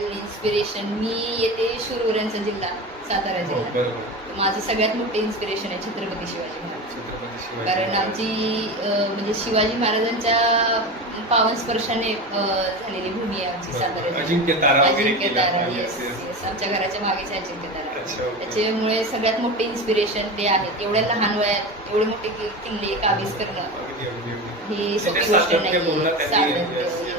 Inspiration मी येते शूरवरांचा जिल्हा, सातारा हो, जिल्हा. बरोबर. माझं सगळ्यात मोठं इन्स्पिरेशन आहे छत्रपती शिवाजी महाराज. छत्रपती शिवाजी कारण महाराज. आमची म्हणजे शिवाजी महाराजांच्या पावन स्पर्शाने झालेली भूमी आहे आमची सातारा जिल्हा. अजिंक्य तारा वगैरे अजिंक्य केला. तारा, Yes, येस yes. येस. आमच्या घराच्या मागेच आहे अजिंक्य तारा. अच्छा, okay. त्याच्यामुळे सगळ्यात मोठे इन्स्पिरेशन ते आहेत. एवढ्या लहान वयात एवढे मोठे किल्ले काबीज करणं अगदी, अगदी, अगदी. ही सोपी त्याचे गोष्ट सातत्यपूर्ण नाही. त्यांनी- सातत्य, Yes, yes, yes. yes.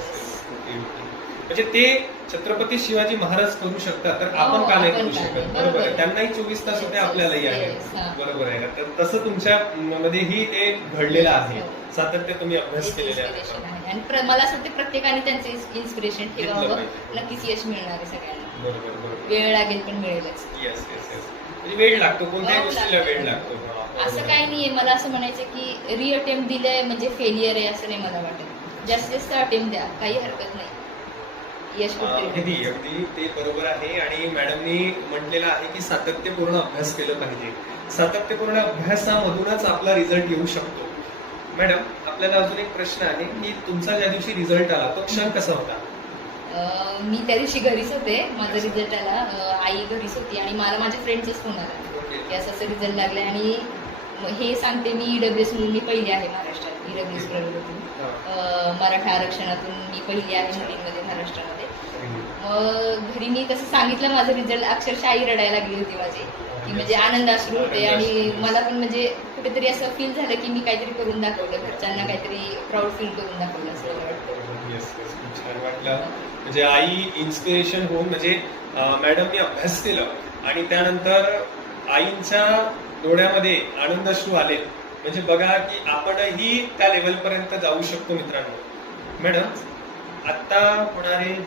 Okay, okay. म्हणजे ते छत्रपती शिवाजी महाराज करू शकतात तर आपण का नाही आपण करू का शकत? नाही? बरोबर आहे. बरोबर. त्यांनाही 24 तास होते, Yes, आपल्यालाही yes, आहे. हा. बरोबर आहे ना? तर तसं तुमच्या मध्येही ते घडलेलं आहे. हो. सातत्य तुम्ही अभ्यास हेच केलेले इन्स्पिरेशन आहे. आहे. आणि मला असं वाटतं प्रत्येकाने त्यांचं इन्स्पिरेशन घेतलं ठेवावं. पाहिजे. नक्कीच यश मिळणार आहे सगळ्यांना. बरोबर, बरोबर. वेळ लागेल पण मिळेलच. Yes yes yes. म्हणजे वेळ लागतो, कोणत्याही हो, गोष्टीला लागतो. वेळ लागतो. हा, असं बरोबर. काही नाहीये. मला असं म्हणायचं की रिअटेम्प्ट दिलंय म्हणजे फेलियर आहे असं नाही मला वाटत. जास्तीत जास्त अटेम्प्ट द्या, काही हरकत नाही. यश अगदी कुठेतरी अगदी ते बरोबर आहे. आणि मॅडमनी म्हटलेलं आहे की सातत्यपूर्ण अभ्यास केलं पाहिजे. सातत्यपूर्ण अभ्यासामधूनच आपला रिझल्ट येऊ शकतो. मॅडम, आपल्याला अजून एक प्रश्न आहे की तुमचा ज्या दिवशी रिझल्ट आला तो क्षण कसा होता? मी त्या दिवशी घरीच होते. माझा रिझल्ट आला. आई घरीच होती आणि मला माझ्या फ्रेंडचाच फोन आला की असं रिझल्ट लागलाय. आणि हे सांगते मी ईडब्ल्यूएस म्हणून मी पहिली आहे महाराष्ट्रात. ईडब्ल्यूएस प्रवर्गातून मराठा आरक्षणातून मी पहिली आहे मुलींमध्ये महाराष्ट्रामध्ये. मग घरी मी तसं सांगितलं माझं रिझल्ट, अक्षरशः आई रडायला लागली होती माझी की म्हणजे आनंद अश्रू होते. आणि मला पण म्हणजे कुठेतरी असं फील झालं की मी काहीतरी करून दाखवलं, घरच्यांना काहीतरी प्राऊड फील करून दाखवलं असं मला वाटतं. येस येस, खूप छान वाटलं. म्हणजे आई इन्स्पिरेशन होऊन म्हणजे मॅडमनी अभ्यास केलं आणि त्यानंतर आईंच्या डोळ्यामध्ये आनंदाश्रू आले. म्हणजे बघा की आपणही त्या लेवलपर्यंत जाऊ शकतो मित्रांनो. मॅडम, आता होणारे